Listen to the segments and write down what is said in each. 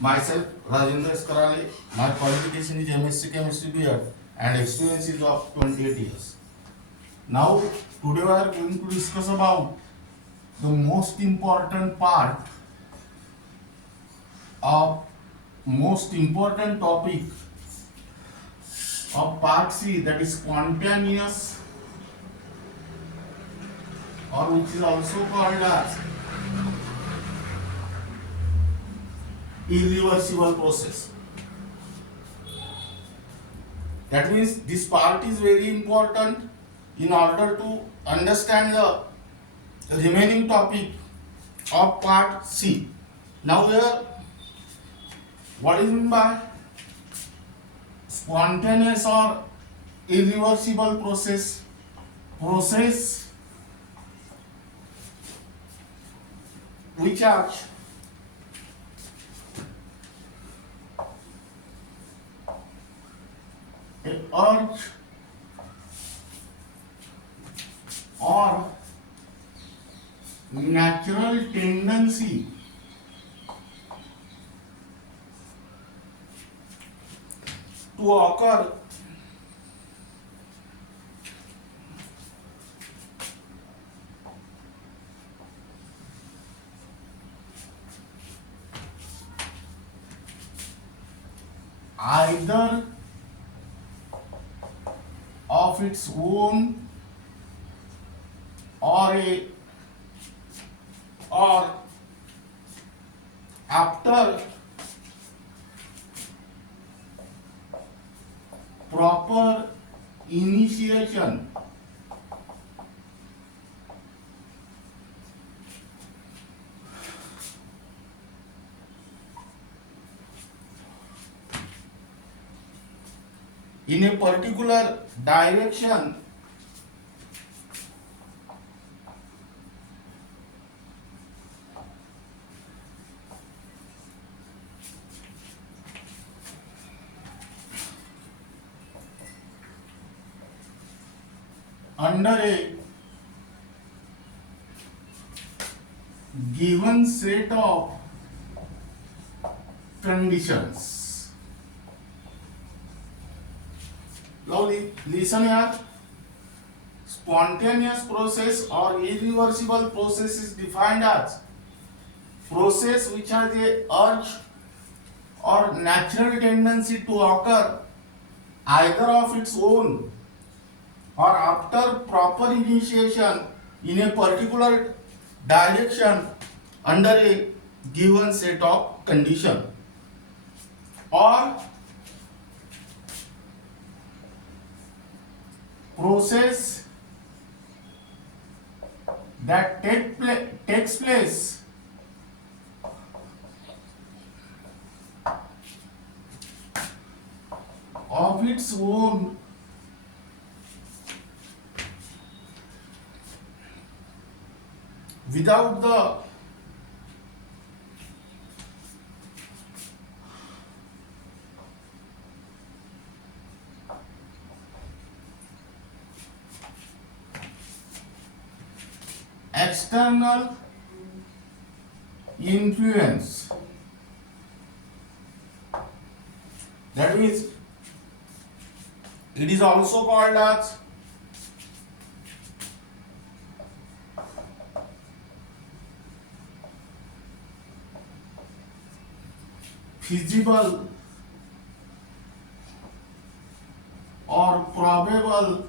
Myself, Rajendra Eskarale. My qualification is MSc Chemistry B.Ed and experience is of 28 years. Now, today we are going to discuss about the most important part of most important topic of part C, that is spontaneous, or which is also called as irreversible process. That means this part is very important in order to understand the remaining topic of part C. Now here, what is meant by spontaneous or irreversible process? Process which are a urge or natural tendency to occur either of its own or after proper initiation in a particular direction under a given set of conditions. Now listen here. Spontaneous process or irreversible process is defined as process which has a urge or natural tendency to occur either of its own or after proper initiation in a particular direction under a given set of condition, or process that takes place of its own without the external influence. That means it is also called as feasible or probable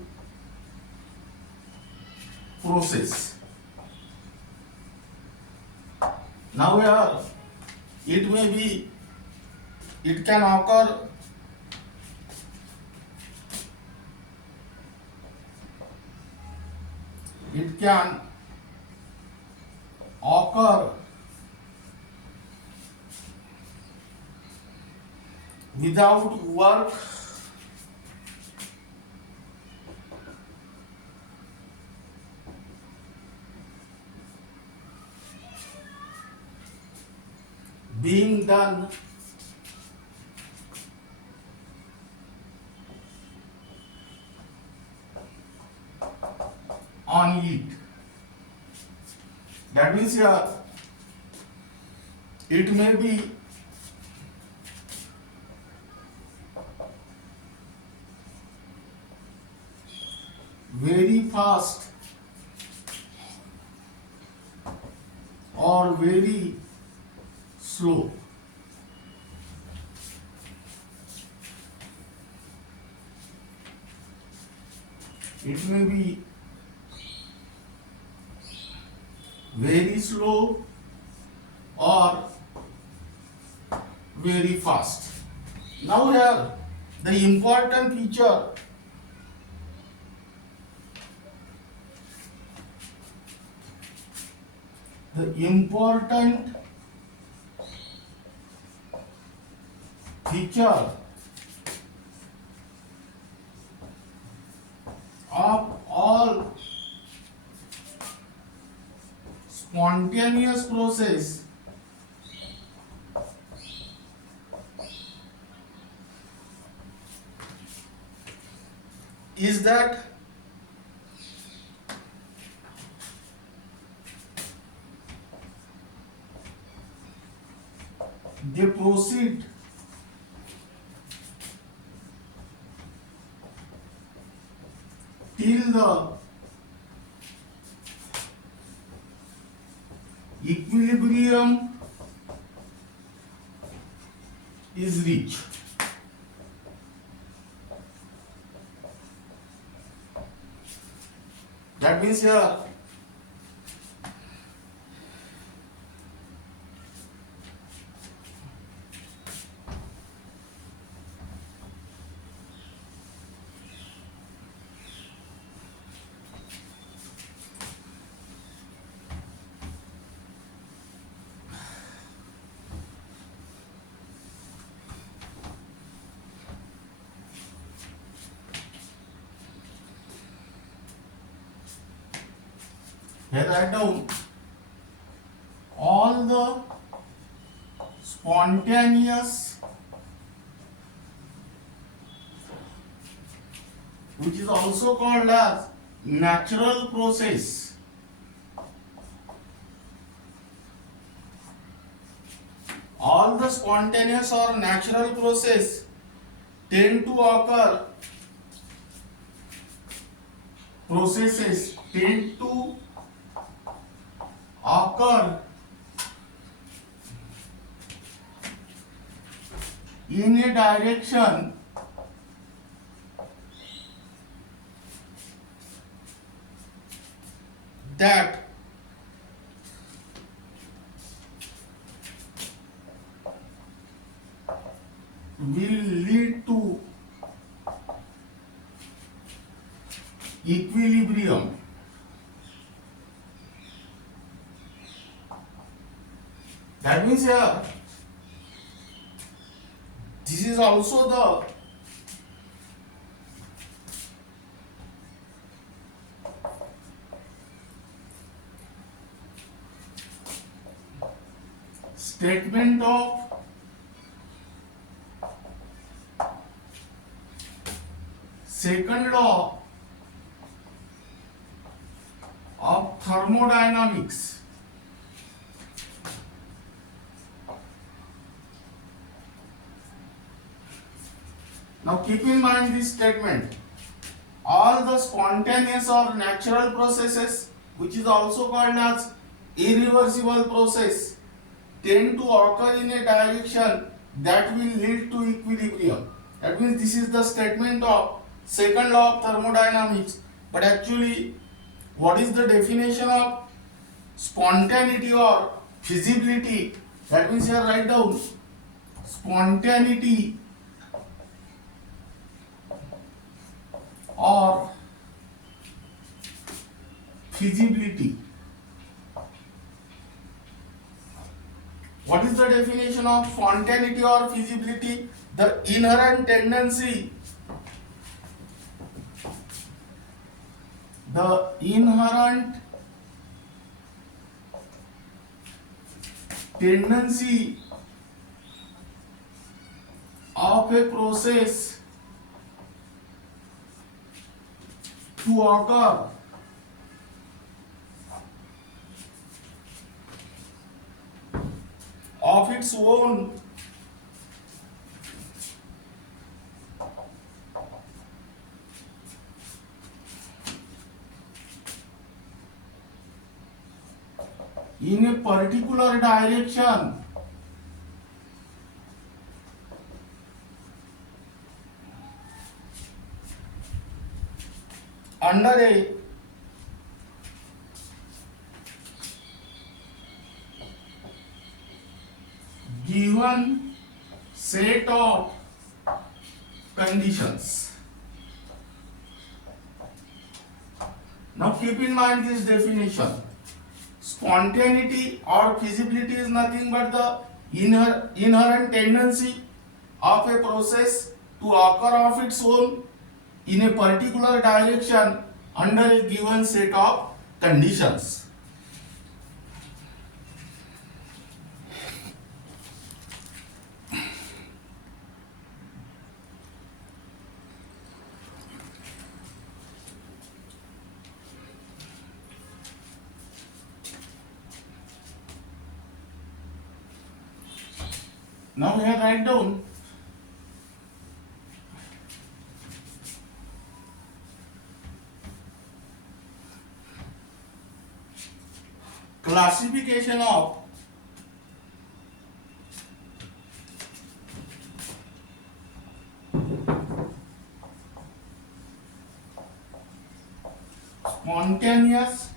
process. Now here it can occur without work being done on it. That means here it may be very fast or very slow. It may be very slow or very fast. Now here the important feature, of all spontaneous process is that they proceed till the equilibrium is reached. That means here write down all the spontaneous, which is also called as natural process, all the spontaneous or natural process tend to occur, processes tend to occur in a direction that will lead to equilibrium. That means here this is also the statement of second law of thermodynamics. Now keep in mind this statement: all the spontaneous or natural processes, which is also called as irreversible process, tend to occur in a direction that will lead to equilibrium. That means this is the statement of second law of thermodynamics. But actually, what is the definition of spontaneity or feasibility? That means here write down spontaneity or feasibility. What is the definition of spontaneity or feasibility? The inherent tendency, of a process to occur of its own in a particular direction under a given set of conditions. Now keep in mind this definition. Spontaneity or feasibility is nothing but the inherent tendency of a process to occur of its own in a particular direction under a given set of conditions. Now here write down classification of spontaneous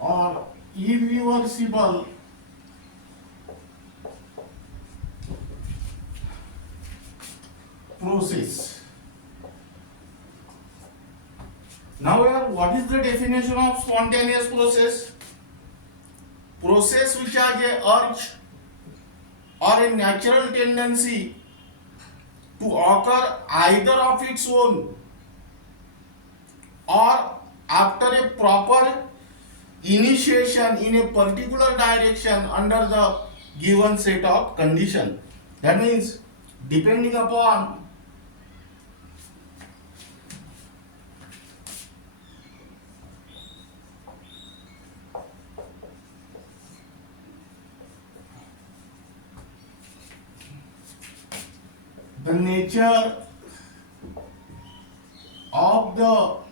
or irreversible process. Now here, what is the definition of spontaneous process? Process which has a urge or a natural tendency to occur either of its own or after a proper initiation in a particular direction under the given set of condition. That means depending upon the nature of the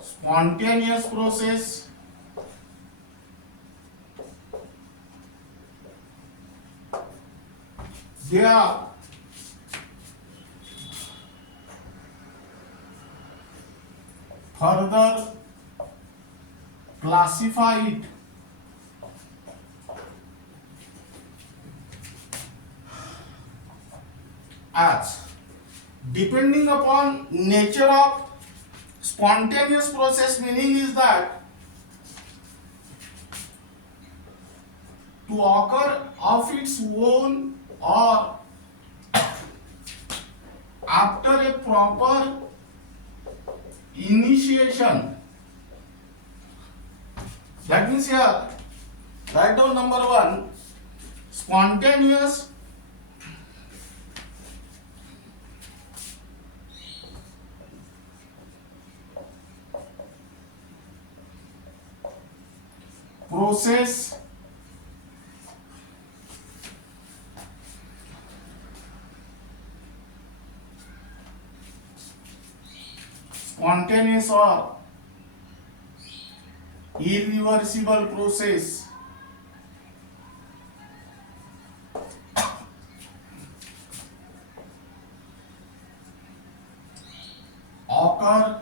spontaneous process they are further classified as, depending upon nature of spontaneous process, meaning is that to occur of its own or after a proper initiation. That means here write down number 1, spontaneous process spontaneous or irreversible process occur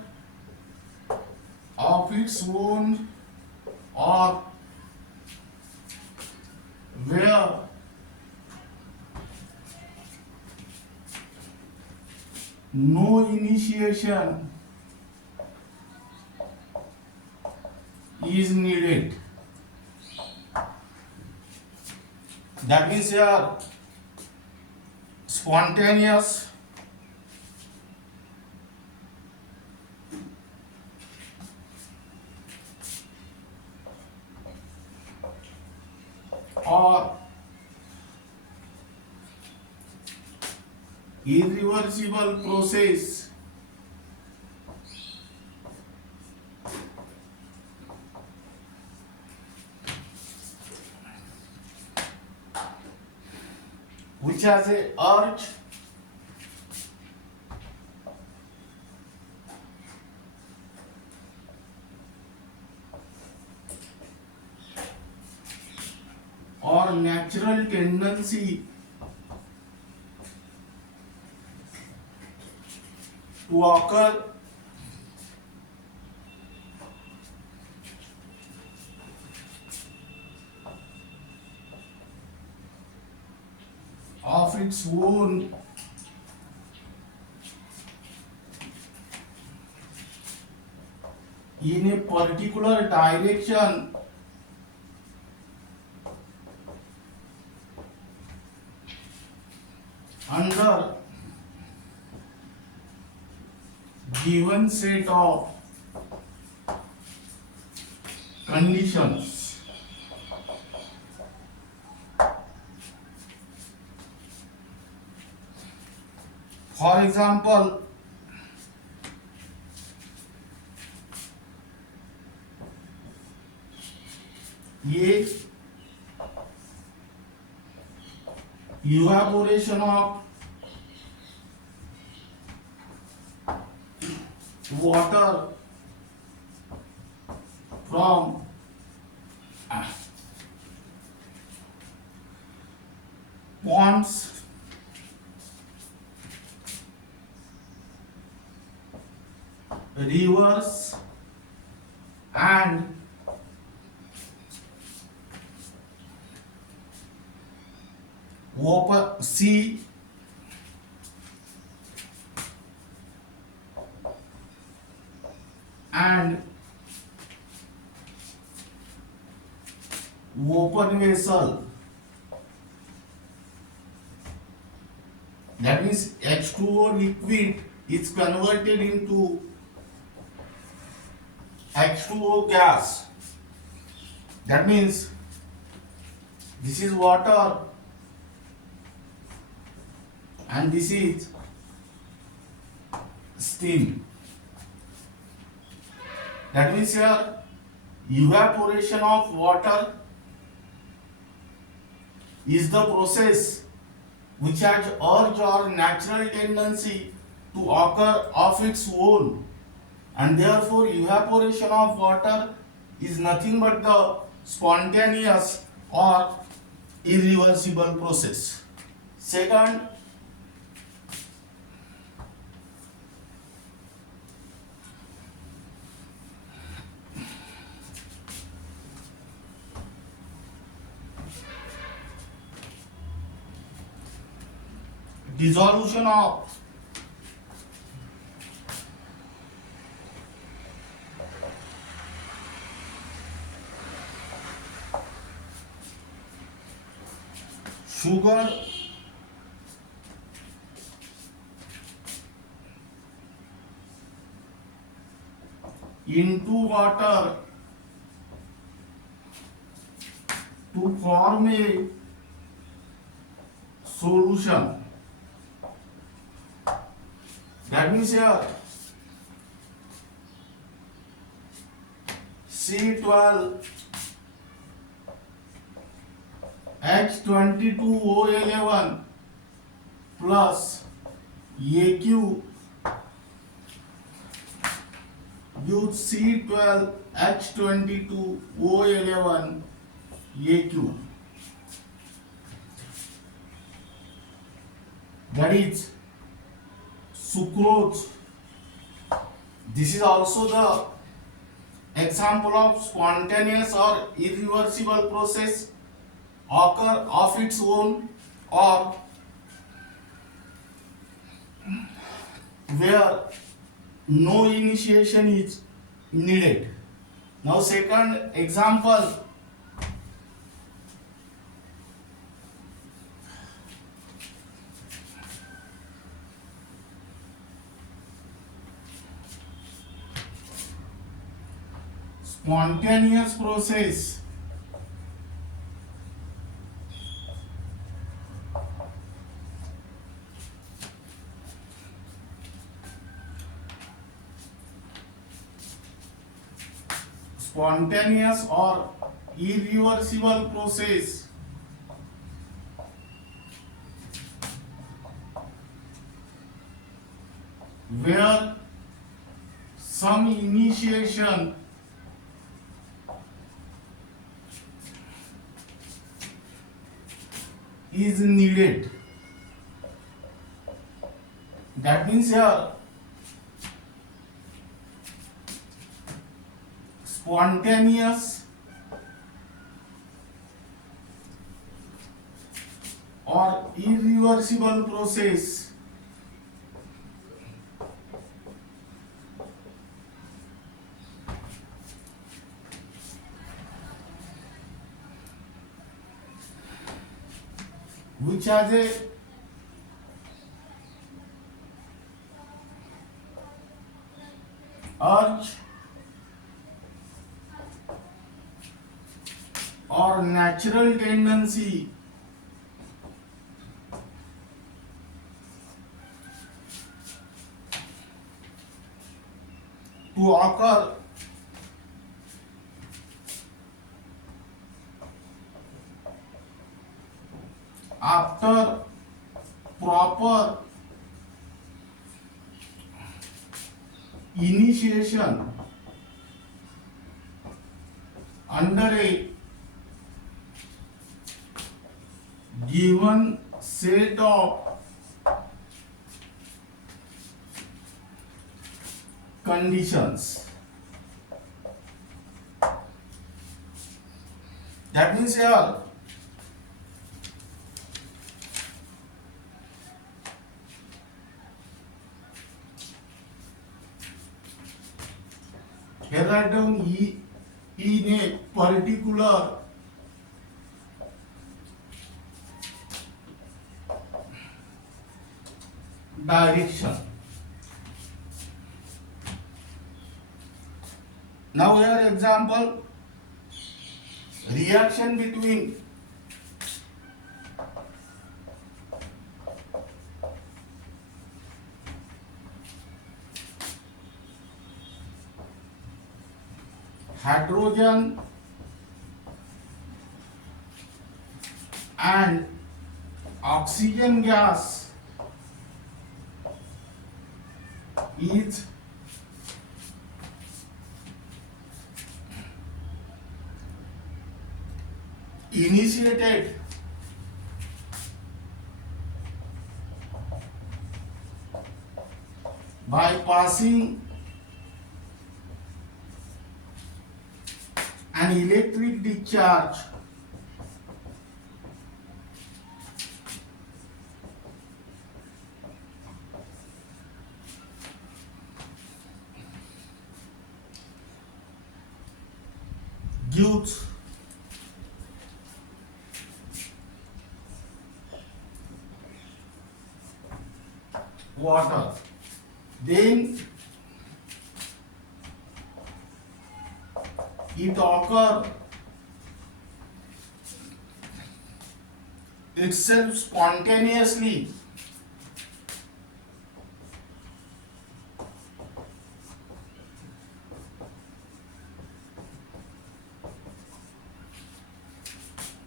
of its own or where no initiation is needed. That means here spontaneous or irreversible process which has a urge or natural tendency to occur of its own in a particular direction under given set of conditions. For example, A evaporation of water from ponds rivers and open sea and open vessel. That means H2O liquid is converted into H2O gas. That means this is water and this is steam. That means here evaporation of water is the process which has urge or natural tendency to occur of its own, and therefore evaporation of water is nothing but the spontaneous or irreversible process. Second, dissolution of sugar into water to form a solution. That means here C12H22O11 plus AQ gives C12H22O11 AQ. That is sucrose. This is also the example of spontaneous or irreversible process occur of its own or where no initiation is needed. Now second example, spontaneous process spontaneous or irreversible process where some initiation is needed. That means here spontaneous or irreversible process which has a urge or natural tendency to occur after proper initiation under a given set of conditions. That means here write down in a particular direction. Now here example, reaction between hydrogen and oxygen gas is initiated by passing an electric discharge gives water. Then it occurs itself spontaneously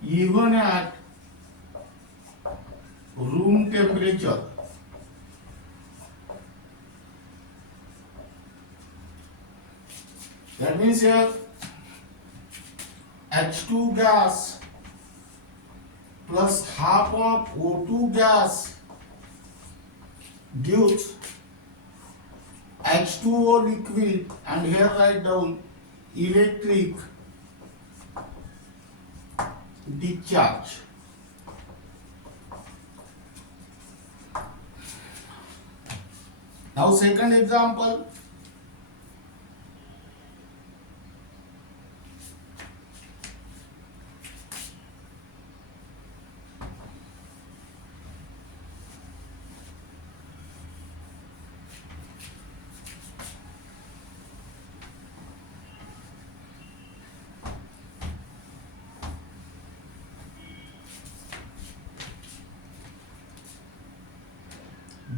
even at room temperature. That means here H2 gas plus half of O2 gas gives H2O liquid, and here write down electric discharge. Now second example,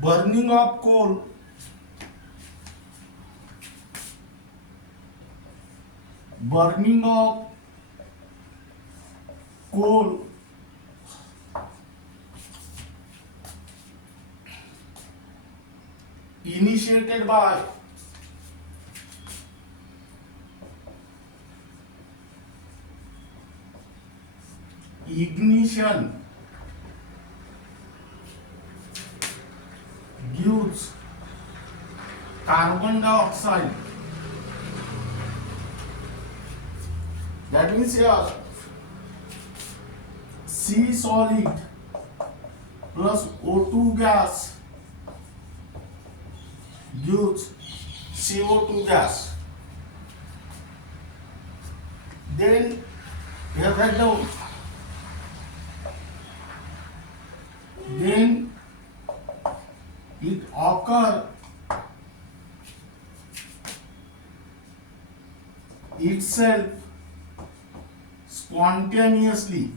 burning of coal initiated by ignition gives carbon dioxide. That means here C solid plus O2 gas gives CO2 gas. Then here write down. Then it occurs itself spontaneously,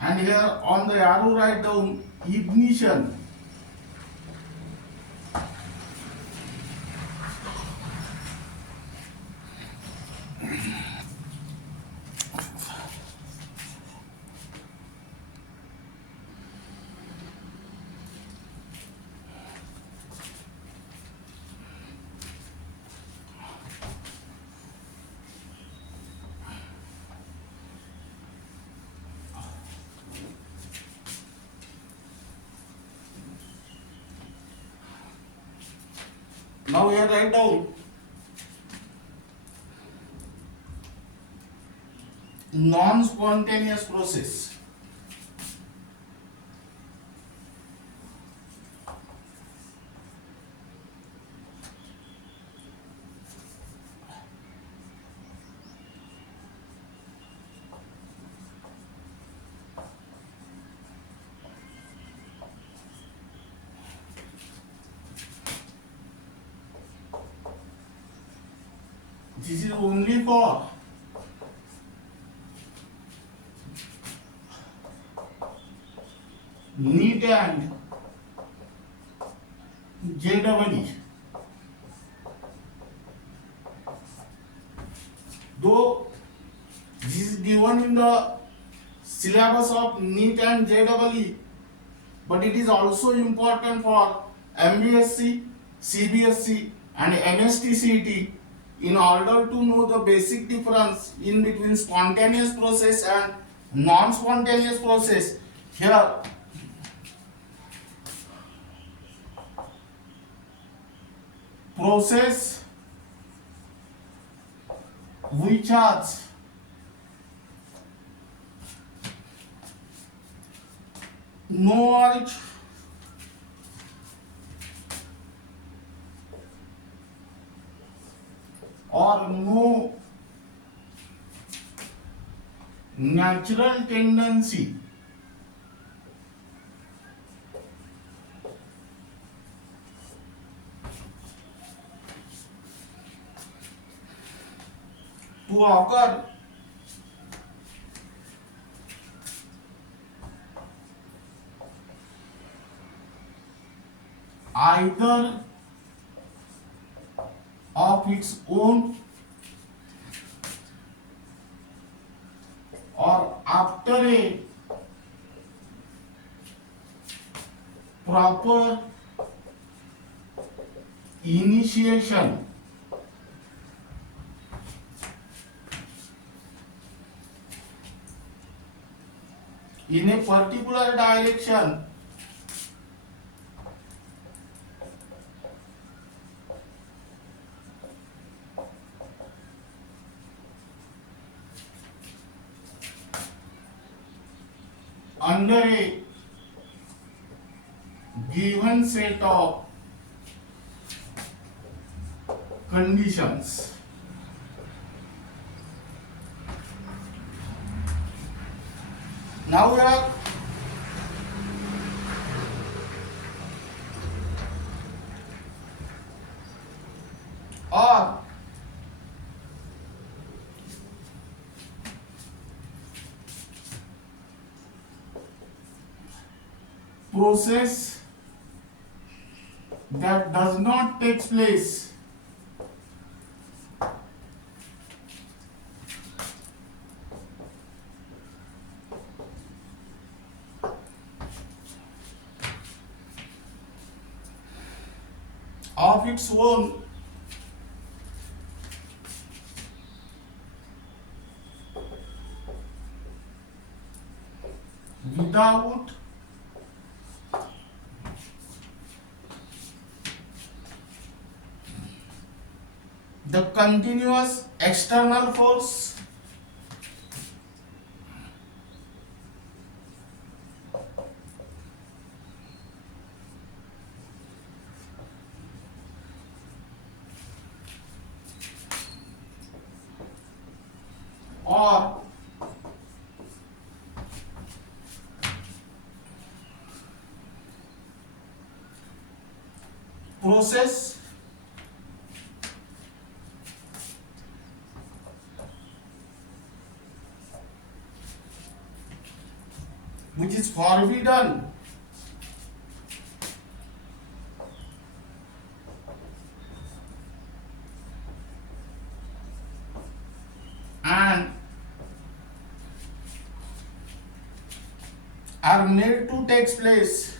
and here on the arrow write down ignition. Now here write down non-spontaneous process. This is only for NEET and JEE. Though this is given in the syllabus of NEET and JEE, but it is also important for MBSE, CBSE and mhtcet in order to know the basic difference in between spontaneous process and non-spontaneous process. Here process which has no urge or no natural tendency to occur either of its own or after a proper initiation in a particular direction under a given set of conditions. Now we are or process that does not take place of its own without the continuous external force or process which is forbidden and are made to take place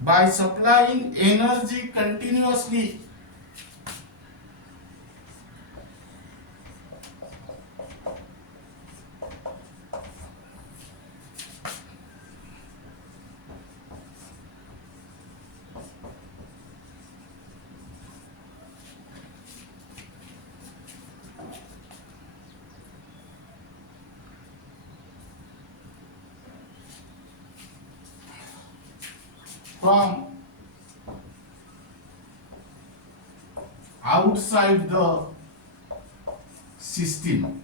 by supplying energy continuously from outside the system.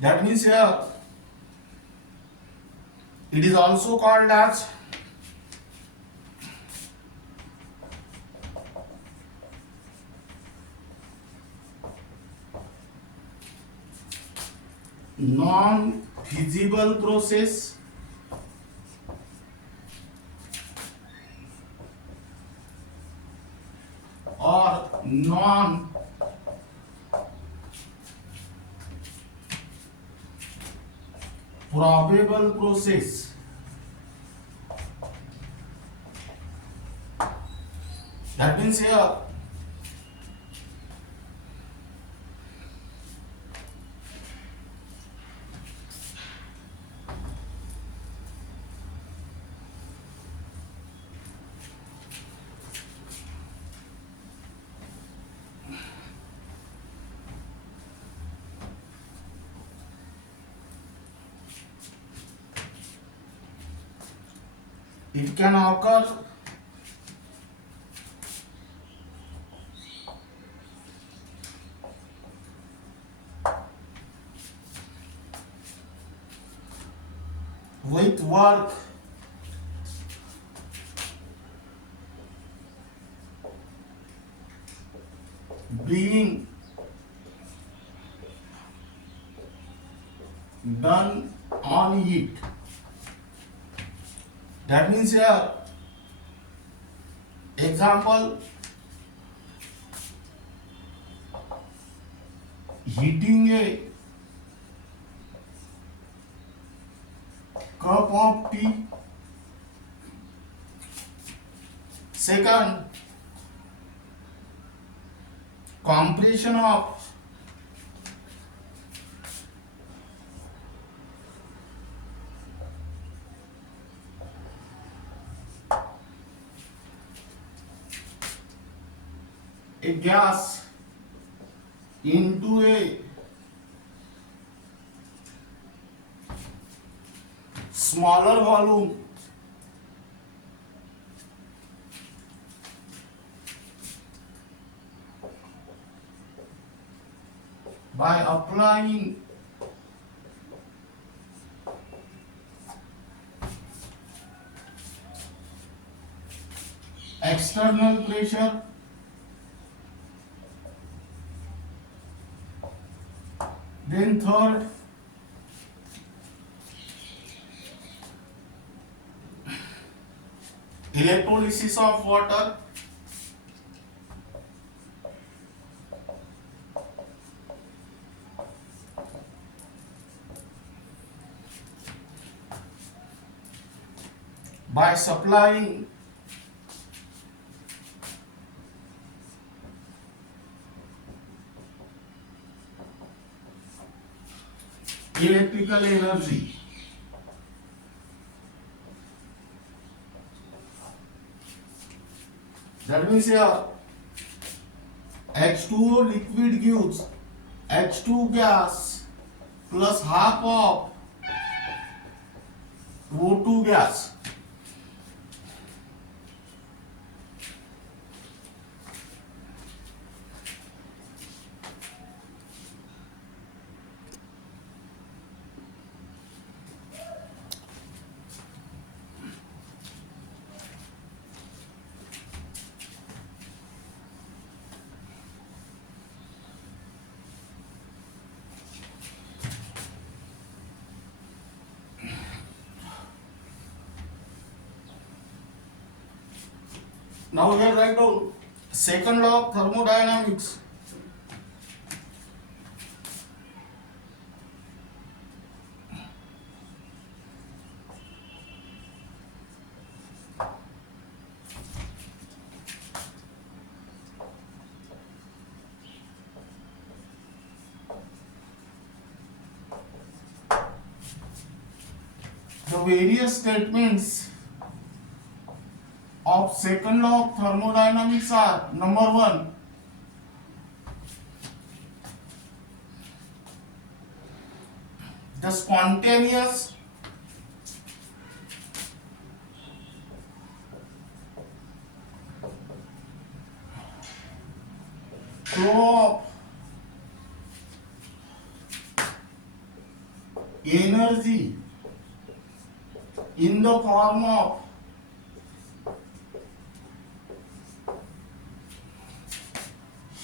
That means here it is also called as non-feasible process or non-probable process. That means here it can occur with work being done on it. That means here, example, heating a cup of tea. Second, compression of a gas into a smaller volume by applying external pressure then third electrolysis of water by supplying electrical energy. That means here H2O liquid gives H2 gas plus half of O2 gas. Now here write down second law of thermodynamics. The various statements of second law of thermodynamics are: number one, the spontaneous flow of energy in the form of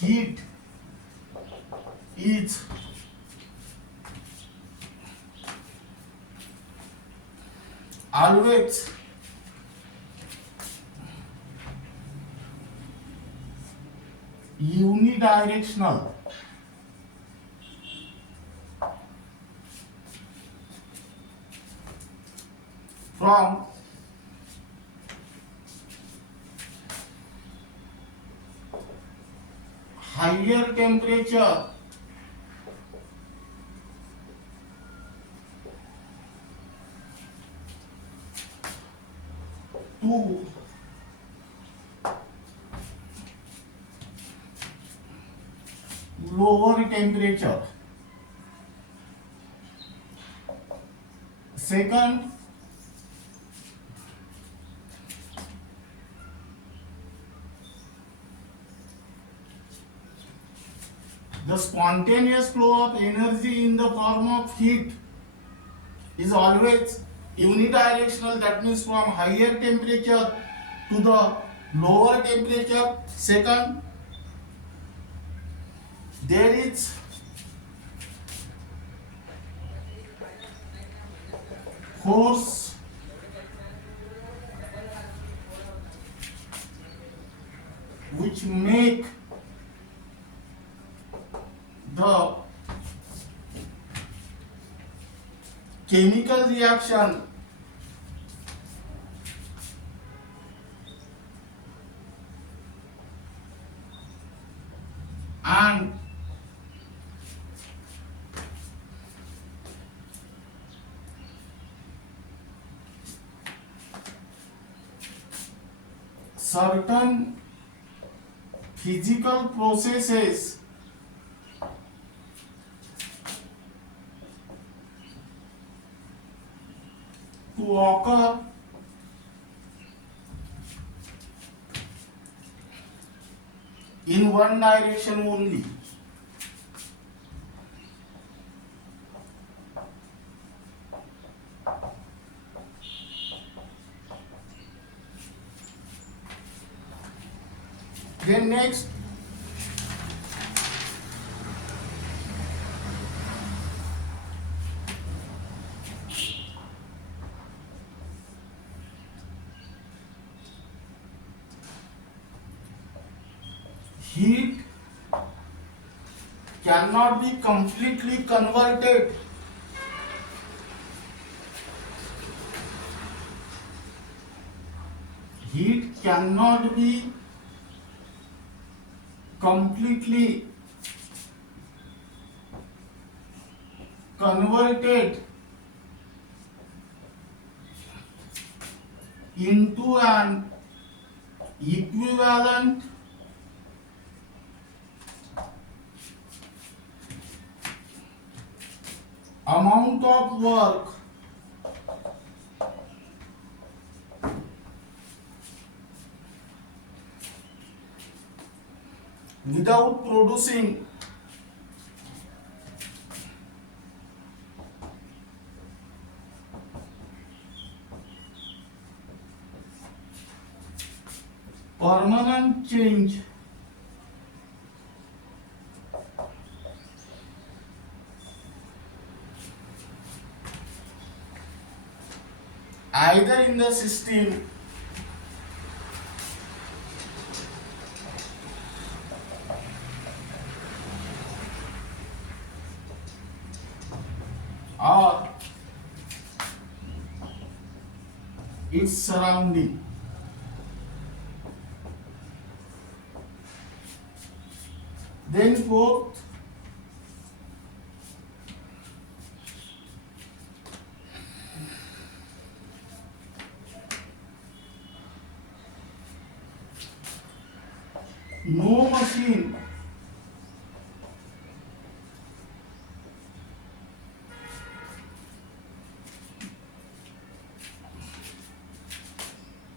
heat is always unidirectional from higher temperature to lower temperature. Second, the spontaneous flow of energy in the form of heat is always unidirectional, that means from higher temperature to the lower temperature. Second, there is force which make the chemical reaction and certain physical processes to occur in one direction only. Then next, heat cannot be completely converted heat cannot be completely converted into an equivalent amount of work without producing permanent change either in the system or its surrounding. Then fourth, no machine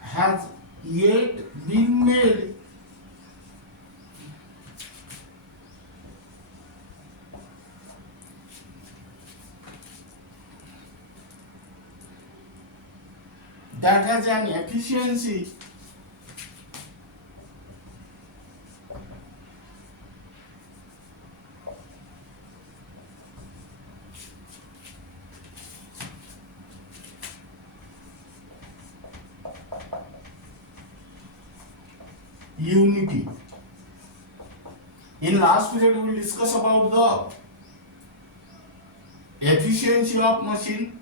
has yet been made that has an efficiency unity. In last period we will discuss about the efficiency of machine.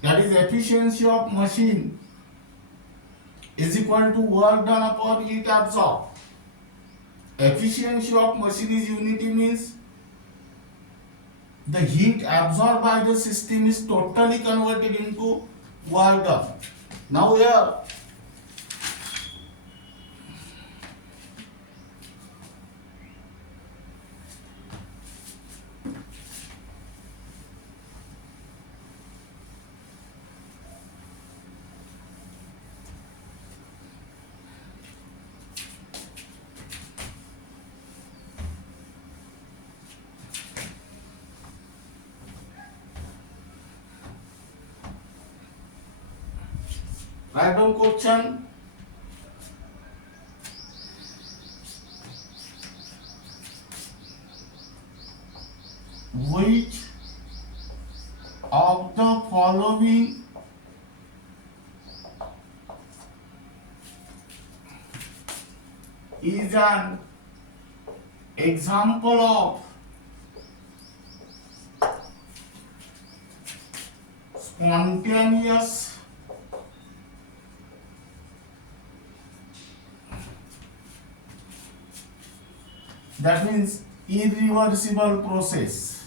That is, efficiency of machine is equal to work done upon heat absorbed. Efficiency of machine is unity, means the heat absorbed by the system is totally converted into work done. Now here write down question. Which of the following is an example of spontaneous that means irreversible process?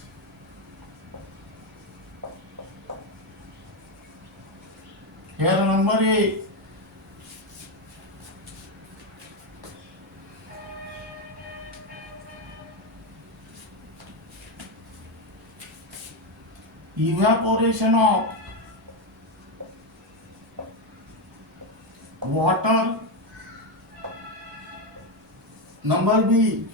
Here number A, evaporation of water. Number B,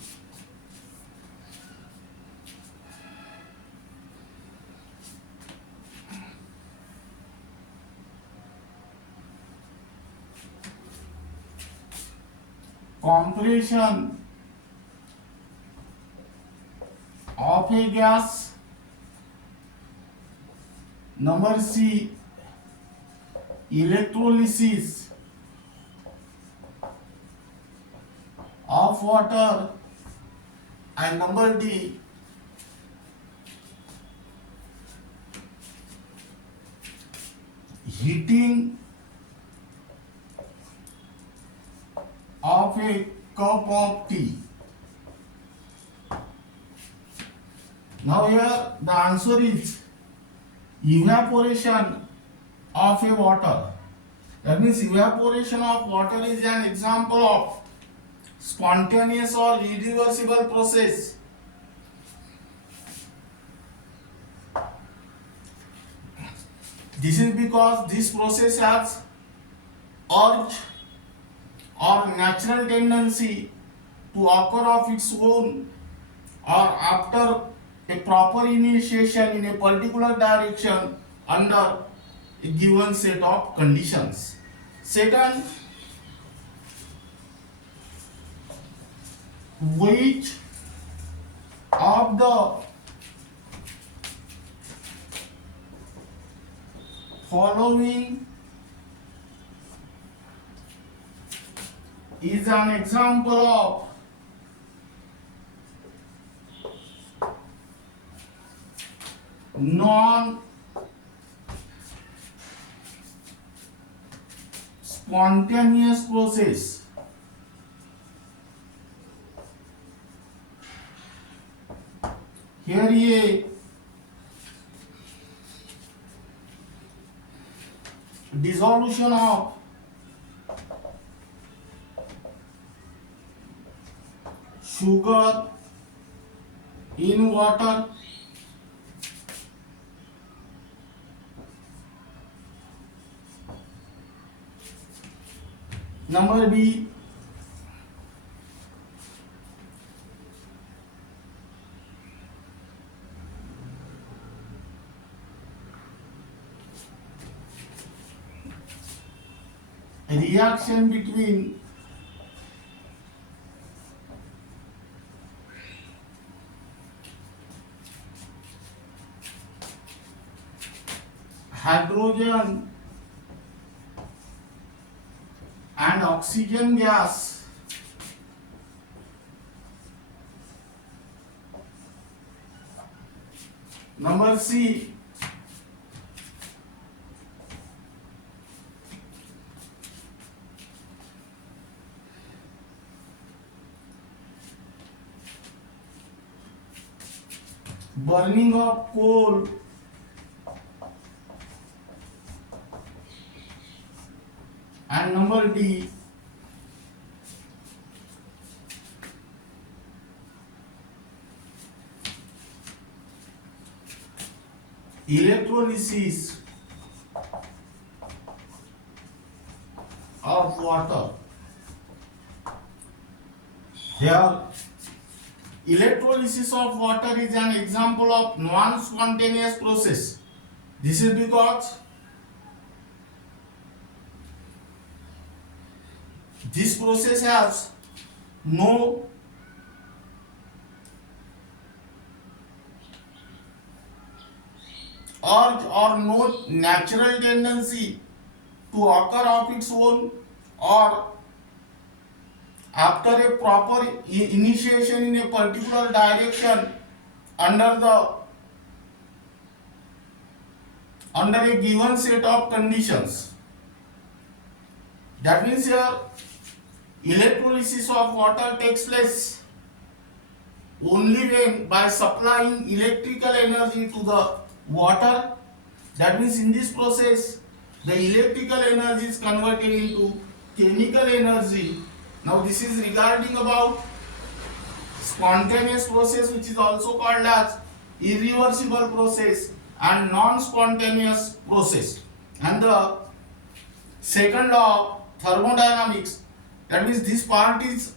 compression of a gas. Number C, electrolysis of water. And number D, heating a cup of tea. Now here the answer is evaporation of a water. That means evaporation of water is an example of spontaneous or irreversible process. This is because this process has urge or natural tendency to occur of its own or after a proper initiation in a particular direction under a given set of conditions. Second, which of the following is an example of non-spontaneous process? Here a dissolution of sugar in water number B, a reaction between hydrogen and oxygen gas number C, burning of coal and number D, electrolysis of water. Here electrolysis of water is an example of non-spontaneous process. This is because this process has no urge or no natural tendency to occur of its own or after a proper initiation in a particular direction under a given set of conditions. That means here electrolysis of water takes place only when by supplying electrical energy to the water. That means in this process the electrical energy is converted into chemical energy. Now this is regarding about spontaneous process, which is also called as irreversible process and non-spontaneous process. And the second law of thermodynamics, that means this part is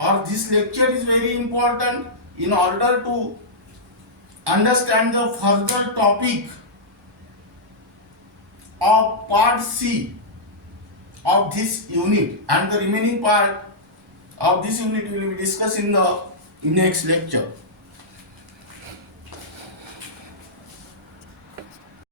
or this lecture is very important in order to understand the further topic of part C of this unit, and the remaining part of this unit will be discussed in the next lecture.